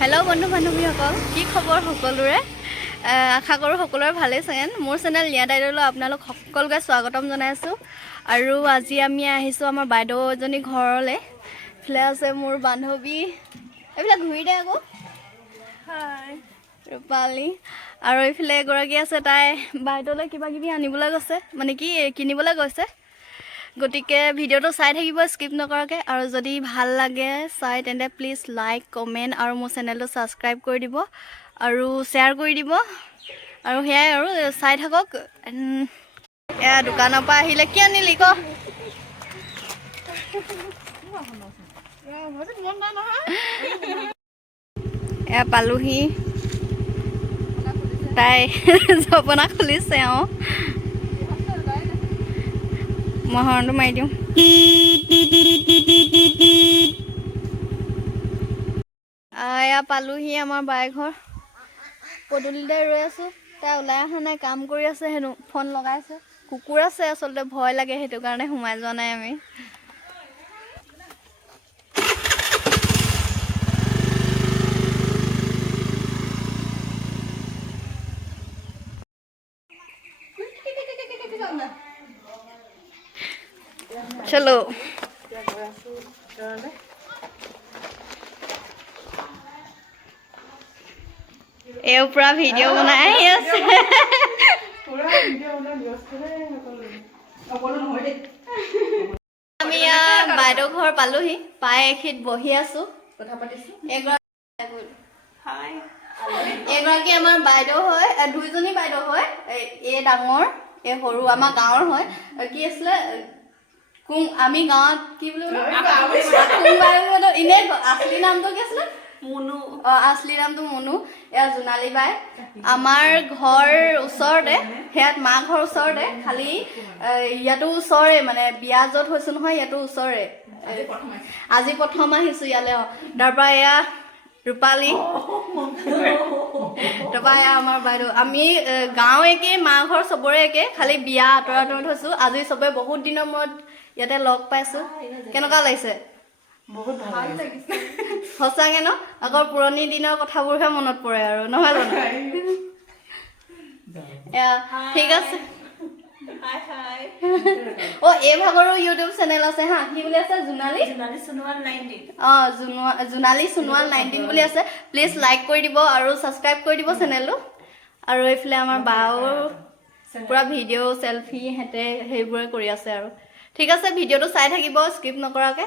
Hello' বন্ধু বান্ধৱীসকল, কি খবৰ সকলোৰে? আশা কৰোঁ সকলোৰে ভালেই চাগে। মোৰ চেনেল নিয়াদ আইডললৈ আপোনালোক সকলোকে স্বাগতম জনাইছোঁ। আৰু আজি আমি আহিছোঁ আমাৰ বাইদেউ এজনী ঘৰলৈ। এইফালে আছে মোৰ বান্ধৱী, এইবিলাক ঘূৰি দে আকৌ, হাই ৰূপালী। আৰু এইফালে এগৰাকী আছে, তাই বাইদেউলৈ কিবা কিবি আনিবলৈ গৈছে, মানে কি কিনিবলৈ গৈছে। গতিকে ভিডিঅ'টো চাই থাকিব স্কিপ নকৰাকৈ। আৰু যদি ভাল লাগে চাই তেন্তে প্লিজ লাইক কমেণ্ট আৰু মোৰ চেনেলটো ছাবস্ক্ৰাইব কৰি দিব আৰু শ্বেয়াৰ কৰি দিব। আৰু সেয়াই আৰু চাই থাকক। এয়া দোকানৰ পৰা আহিলে। কি আনিলি ক? এয়া পালোহি, তাই জপনা খুলিছে। মই হৰণটো মাৰি দিওঁ। এয়া পালোহি আমাৰ বাই ঘৰ। পদূলিতে ৰৈ আছোঁ, তাই ওলাই অহা নাই, কাম কৰি আছে হেনো, ফোন লগাইছে। কুকুৰ আছে আচলতে, ভয় লাগে, সেইটো কাৰণে সোমাই যোৱা নাই আমি। চলো এও পুৰা ভিডিঅ' বনাই আহি আছে। আমি বাইদেউ ঘৰ পালোহি, পাই এখিত বহি আছো, কথা পাতিছো। এগৰাকী আমাৰ বাইদেউ হয়, দুইজনী বাইদেউ হয়। এই ডাঙৰ, এই সৰু, আমাৰ গাঁৱৰ হয়। কি আছিলে, আমি গাঁৱত কি বুলি এনে আছলি নামটো কি আছিলে? মুনু। আছলি নামটো মুনু। এয়া জোনালী বাই। আমাৰ ঘৰ ওচৰতে, সেয়াত মা ঘৰ ওচৰতে, খালি ইয়াতো ওচৰে, মানে বিয়া য'ত হৈছো নহয় ইয়াতো ওচৰে। আজি প্ৰথম আহিছো ইয়ালৈ। তাৰপৰা এয়া ৰূপালী, তাৰপৰা এয়া আমাৰ বাইদেউ। আমি গাঁও একে, মা ঘৰ চবৰে একে, খালি বিয়া আঁতৰা আঁতৰত হৈছো। আজি চবে বহুত দিনৰ মূৰত ইয়াতে লগ পাইছো। কেনেকুৱা লাগিছে? বহুত ভাল লাগিছে সঁচাকে ন? আকৌ পুৰণি দিনৰ কথাবোৰহে মনত পৰে আৰু, নহয় জানো? ঠিক আছে। এই ভাগৰো ইউটিউব চেনেল আছে হা, কি বুলি আছে? জোনালী সোণোৱাল 19। জোনালী সোণোৱাল 19 বুলি আছে। প্লিজ লাইক কৰি দিব আৰু ছাবস্ক্ৰাইব কৰি দিব চেনেলটো। আৰু এইফালে আমাৰ বাও পুৰা ভিডিঅ' চেলফি হেঁতে সেইবোৰে কৰি আছে আৰু। ঠিক আছে, ভিডিঅ'টো চাই থাকিব স্কিপ নকৰাকৈ।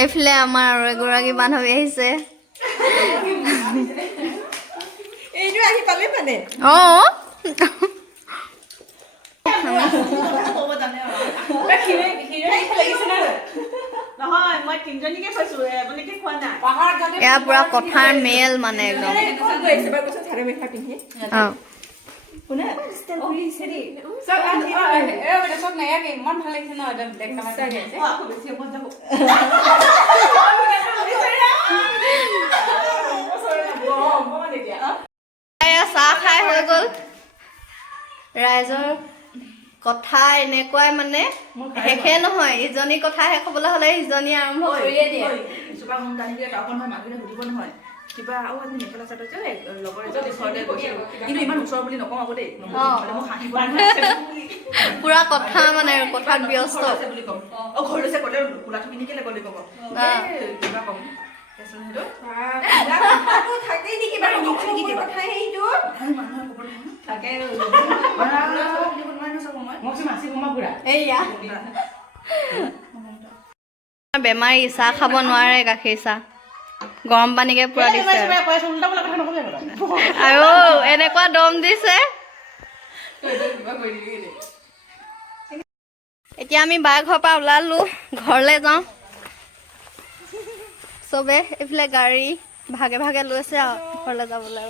এইফালে আমাৰ আৰু এগৰাকী বান্ধৱী আহিছে। এইটো আহি পালে মানে এয়া পুৰা কথাৰ মেল মানে একদম। ইমান ভাল লাগিছে ন? চাহ খাই হৈ গ'ল। ৰাইজৰ কথা এনেকুৱাই মানে শেষে নহয়। ইজনী কথা শেষ হ'বলৈ হ'লে সিজনী আৰম্ভ কৰিয়ে দিয়ে। কিবা আৰু আজি মেখেলা চাদৰ যে লগৰ এজনী ঘৰতে গৈছে, কিন্তু ইমান ওচৰ বুলি নকওঁ আকৌ দেই, পুৰা কথা মানে কথাত ব্যস্ত বুলি ক'ম। ঘৰ লৈছে ক'লে কোলাটো কিনি কেলে বুলি ক'ব, কিবা ক'ম। বেমাৰী চাহ খাব নোৱাৰে, গাখীৰ চাহ গৰম পানীকে পুৰা দিছে আৰু এনেকুৱা দম দিছে। এতিয়া আমি বাৰ ঘৰৰ পৰা ওলালো, ঘৰলৈ যাওঁ। চবে এইফালে গাড়ী ভাগে ভাগে লৈছে আৰু ঘৰলৈ যাবলৈ।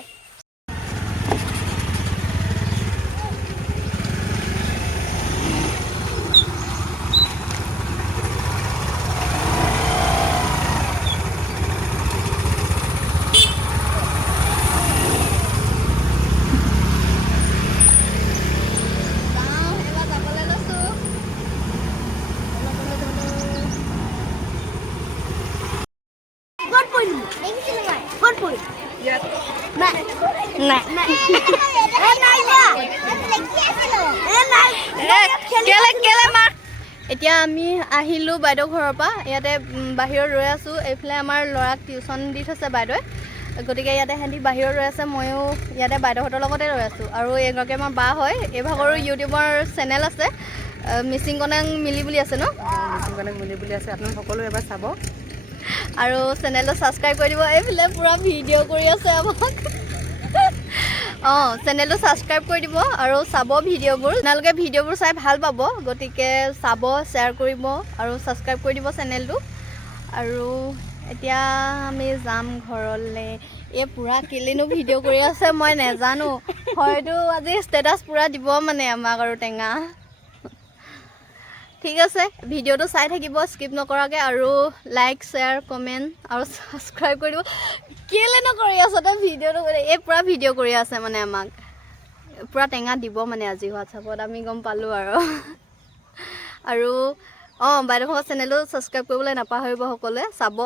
পৰিলো ক'ত পৰিলো নাই নাই কেলে মাৰ এতিয়া আমি আহিলোঁ বাইদেউ ঘৰৰ পৰা ইয়াতে বাহিৰত ৰৈ আছোঁ এইফালে আমাৰ ল'ৰাক টিউশ্যন দি থৈছে বাইদেৱে গতিকে ইয়াতে সিহঁতি বাহিৰত ৰৈ আছে ময়ো ইয়াতে বাইদেউহঁতৰ লগতে ৰৈ আছোঁ আৰু এগৰাকী আমাৰ বা হয় এই ভাগৰো ইউটিউবৰ চেনেল আছে মিচিং কনেং মিলি বুলি আছে ন মিচিং কনেং মিলি বুলি আছে আপোনালোক সকলো এবাৰ চাব আৰু চেনেলটো ছাবস্ক্ৰাইব কৰি দিব এইফালে পূৰা ভিডিঅ' কৰি আছে আমাক অঁ চেনেলটো ছাবস্ক্ৰাইব কৰি দিব আৰু চাব ভিডিঅ'বোৰ আপোনালোকে ভিডিঅ'বোৰ চাই ভাল পাব গতিকে চাব শ্বেয়াৰ কৰিব আৰু ছাবস্ক্ৰাইব কৰি দিব চেনেলটো আৰু এতিয়া আমি যাম ঘৰলৈ এই পূৰা কেলেনো ভিডিঅ' কৰি আছে মই নেজানো হয়তো আজি ষ্টেটাছ পূৰা দিব মানে আমাক আৰু টেঙা ঠিক আছে ভিডিঅ'টো চাই থাকিব স্কিপ নকৰাকৈ আৰু লাইক শ্বেয়াৰ কমেণ্ট আৰু ছাবস্ক্ৰাইব কৰি দিব কেলে নকৰি আছতে ভিডিঅ'টো এই পূৰা ভিডিঅ' কৰি আছে মানে আমাক পূৰা টেঙা দিব মানে আজি হোৱাটছআপত আমি গম পালোঁ আৰু অঁ বাইদেউহঁতৰ চেনেলটো ছাবস্ক্ৰাইব কৰিবলৈ নাপাহৰিব সকলোৱে চাব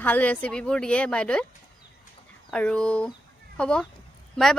ভাল ৰেচিপিবোৰ দিয়ে বাইদেৱে আৰু হ'ব বাই বাই